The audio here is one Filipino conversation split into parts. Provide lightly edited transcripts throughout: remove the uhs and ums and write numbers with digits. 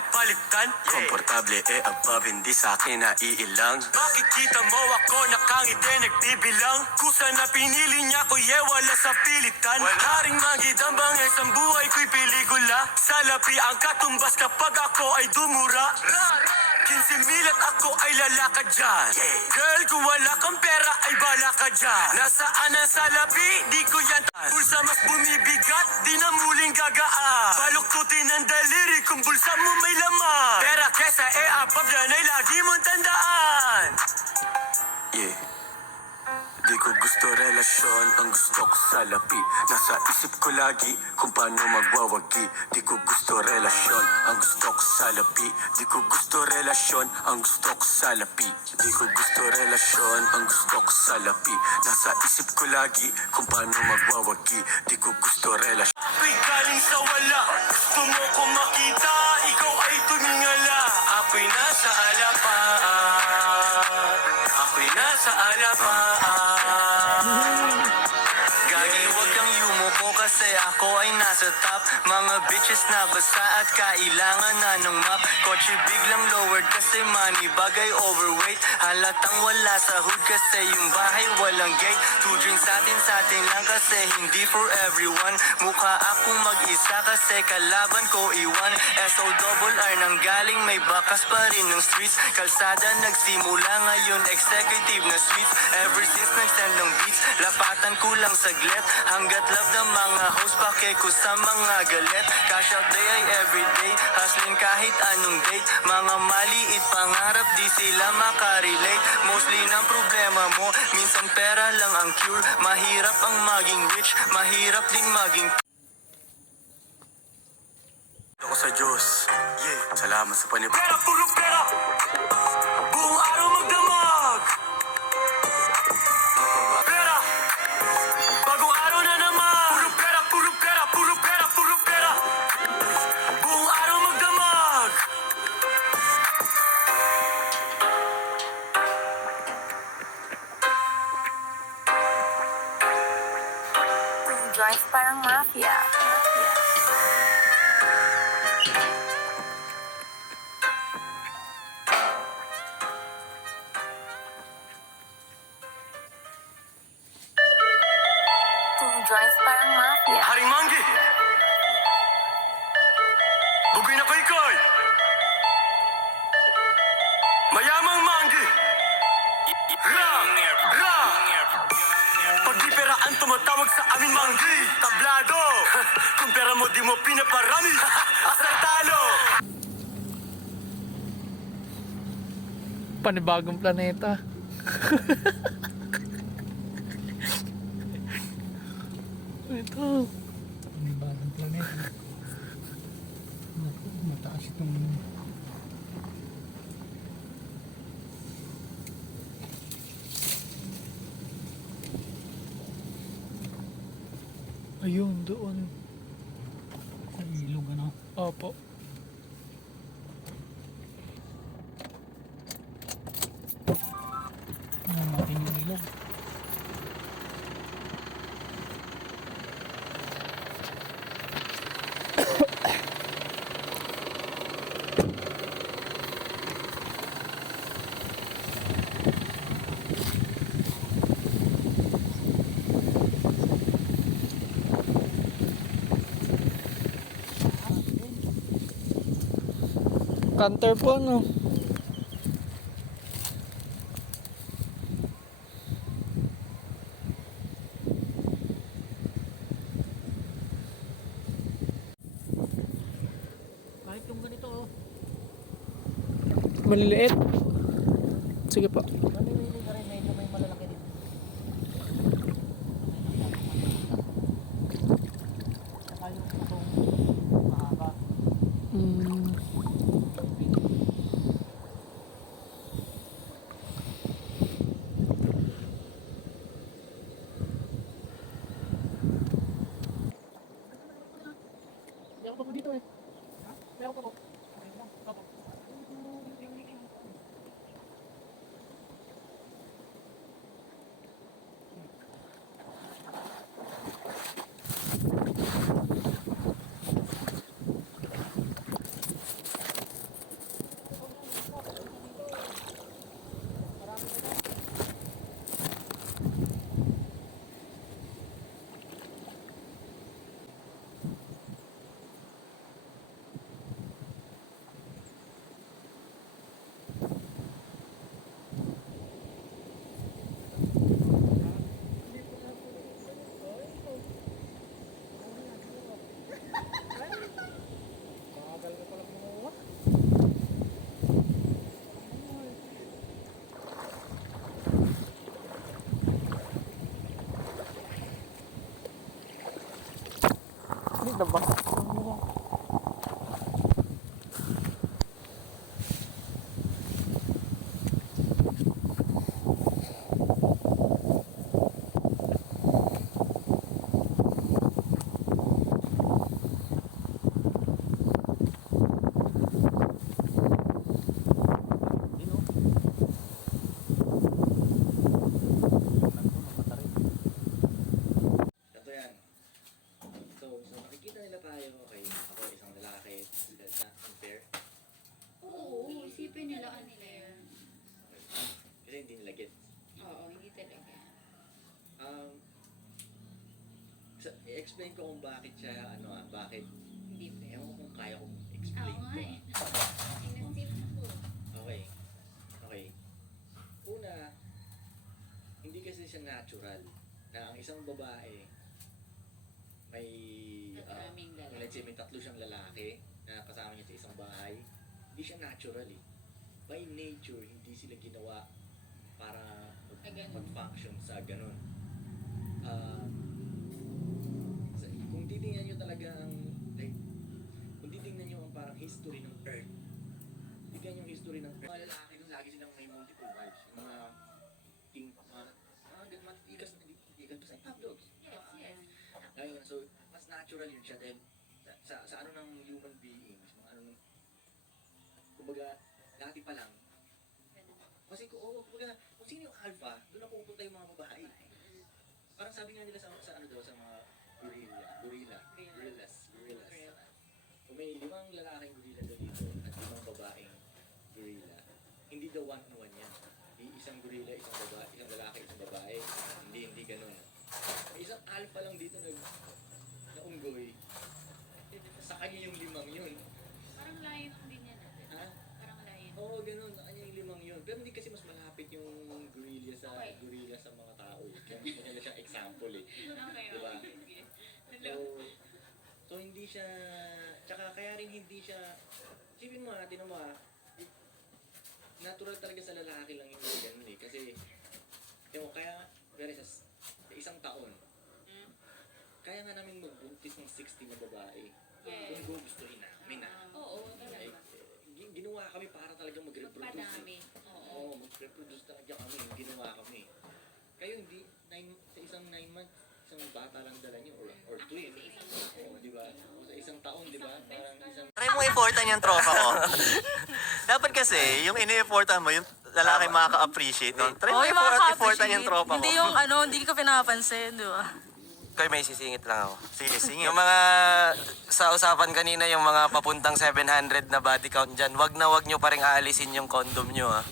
kaya palitan. Komportable above, hindi sa akin naiilang. Bakit kita mo ako nakangiti nagbibilang? Kusa na pinili niya ko wala sa pilitan. Haring magid ang bangis ang buhay ko'y pelikula. Salapi ang katumbas kapag ako ay dumura. 15 milat ako ay lalakad dyan. Girl, kung wala kang pera ay bala ka dyan. Nasaan ang salapi? Di ko yan. Bulsa mas bumibigat, di na muling gagaan. Baluktutin ang daliri kung bulsa mo may laman. Pera kesa above yan ay lagi mong tandaan. Yeah. Di ko gusto relasyon, ang gusto ko salapi. Nasa isip ko lagi kung paano magwawagi. Di ko gusto relasyon, ang gusto ko salapi. Di ko gusto relasyon, ang gusto ko salapi. Di ko gusto relasyon, ang gusto ko salapi. Nasa isip ko lagi kung paano magwawagi. Di ko gusto relasyon. Ako'y galing sa wala, gusto mo ko makita, ikaw ay tumingala. Ako'y nasa alapaan, ako'y nasa alapaan. Gagi, wag kang yumuko kasi ako ay nasa top. Mga bitches na basa at kailangan na ng map. Kotse biglang lowered kasi money bagay overweight. Halatang wala sa hood kasi yung bahay walang gate. 2 drinks atin lang kasi hindi for everyone. Mukha akong mag-isa kasi kalaban ko iwan. SORR nang galing may bakas pa rin ng streets. Kalsada nagsimula ngayon executive na suites. Ever since nag-send ng beats, lapatan ko lang saglit. Hanggat love ng mga host pake ko sa mga galit. Cash out day ay everyday, hustling kahit anong date. Mga maliit pangarap di sila makarelate. Mostly ng problema mo, minsan pera lang ang cure. Mahirap ang maging rich, mahirap din maging ako sa Diyos, yeah, salamat sa panibig. Pera, puro pera, buong araw magdamag. Pera, bagong araw na naman. Puro pera, puro pera, puro pera, puro pera, buong araw magdamag. Drive parang mafia. Drive parang mafia. Haring Manggi, bugoy na koy-koy. Mayamang Manggi, ra. Pag di peraan tumatawag sa amin Manggi. Tablado, kung pera mo di mo pinaparami. Asar talo. Panibagong planeta. Ito. Panibagong planeta. Naku, mataas itong... Ayun, doon. Sa ilog, ano? Opo. Ano natin yung ilog? Canter po, no? Kahit yung ganito, oh. Maliliit. Sige po. Maliliit ka rin, medyo may malalaki din. Saka yung itong mahaba. Meron pa po dito eh. Ha? Meron pa po. Okay lang. Opo. Nabasa. Ito yan. So nakikita nila tayo, okay, ako isang lalaki, that's not unfair. Oo, isipin nila nila yan. Kasi hindi nila get. Oo, hindi talaga. I-explain ko kung bakit siya, bakit, Hindi pa. ewan ko kung kaya kong Oo explain nga to. eh. Inasip ko. Okay. Okay. Una, hindi kasi siya natural na ang isang babae may Maraming lalaki. let's say may tatlo siyang lalaki na kasama niya sa isang bahay, hindi siya natural eh. By nature, hindi sila ginawa para Ganun. mag-function sa ganun. Kung titingnan nyo talaga ang like, kung titingnan nyo ang parang history ng Earth, tignan yung history ng Earth. Mga lalaki nung lagi silang may multiple wives. Yung mga matikas na ikan to sa dogs. Yes, yes. Ayun, so mas natural yun siya dahil sa ano ng human beings, mga ano ng, kumbaga, dati pa lang, kasi kumbaga, kung sino yung alpha, doon na pupunta yung mga babae. Parang sabi nga nila sa ano daw, sa mga gorillas. Kung may 5 lalaking gorilla daw dito at 5 babaeng gorilla, hindi daw one-on-one yan. Isang gorilla, isang babae, isang lalaki, isang babae. Hindi ganun. May isang alpha lang dito na unggoy. Sa kanya yung 5 yun. Parang lion ang din yan natin. Ha? Parang lion. Oo, ganun. Sa kanya yung 5 yun. Pero hindi kasi mas malapit yung gorilla sa Okay. gorilla sa mga tao. Kaya maganda siyang example eh. Okay, Diba? okay. So hindi siya, tsaka kaya rin hindi siya, isipin mo natin natural talaga sa lalaki lang yung ganun eh. Kasi, kaya, pero sa isang taon, kaya nga namin magbuntis ng 60 na babae. Yes. Kung gustuhin namin Oo, Like, talaga. ginawa kami para talaga mag-reproduce. Magpadami. Oo. Oo, mag-reproduce talaga kami. Ginawa kami. Kayo hindi, sa isang 9 months, isang bata lang dala niyo or twin. Sa isang taon. Oo, di ba? O sa isang taon, di ba? Parang isang... Try mo i-effortan yung tropa ko. Dapat kasi, yung ini-effortan mo, yung lalaki makaka-appreciate nun. Try mo Oy, i-effortan yung tropa mo. Hindi yung hindi ko pinapansin, di ba? Kaya may sisingit lang ako. Sige, singit. Yung mga, sa usapan kanina, yung mga papuntang 700 na body count dyan, wag nyo pa rin aalisin yung condom nyo, ha?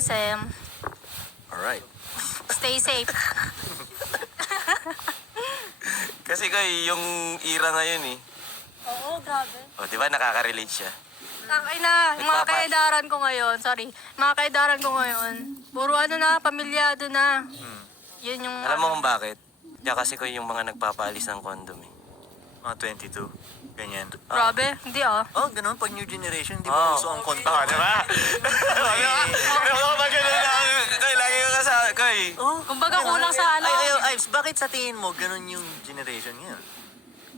Sam, Alright. stay safe. Kasi yung era ngayon, eh. Oo, grabe. O, di ba nakaka-relate siya? Takay na, yung mga Nagpapa- kaedaran ko ngayon, mga kaedaran ko ngayon, puro pamilyado na. Yun yung... Alam mo kung bakit? Kaya kasi ko yung mga nagpapaalis ng condom, eh. Mga 22. Ganyan. Grabe, hindi Oh, ganun. Pag new generation, di Oh. ba uso ang condom? Oo, di ba? Pero kapag gano'n lang, Koy, lagi ko kasama, Koy. Oh, Kumbaga kulang sa Ives, bakit sa tingin mo ganun yung generation ngayon?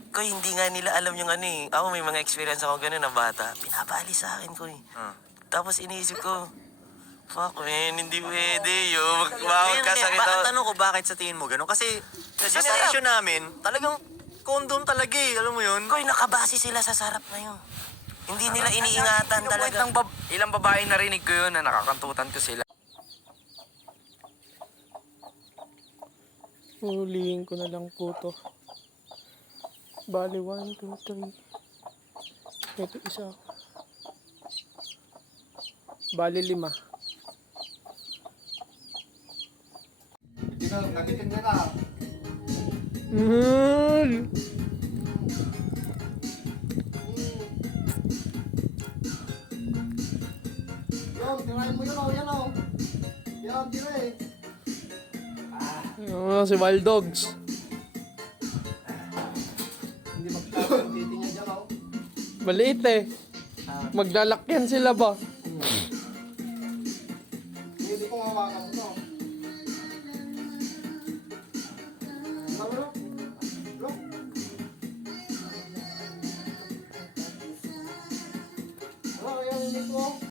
Koy, hindi nga nila alam yung ano eh. Ako may mga experience ako gano'n na bata. Pinapaalis sa akin, Koy. Tapos iniisip ko, fuck man, hindi pwede yun. Bawal ka sa Ang tanong ko, bakit sa tingin mo ganun? Kasi sa generation namin, talagang condom talaga eh. Alam mo yun? Koy, nakabase sila sa sarap na yun. Hindi nila iniingatan talaga. Ilang babae narinig ko yun na nakakantutan ko sila. Huliin ko na lang po to. Bali, 1, 2, 3. Ito isa. Bali, 5. Nagitin na na. Yo, tirahin mo yun o, yan o. Yan, tira eh. Si Wild Dogs. Hindi magkakaroon ang titi niya dyan o. Maliit eh. Maglalakyan sila ba? Hindi ko mawakan mo to. Tama, look. Look. nito.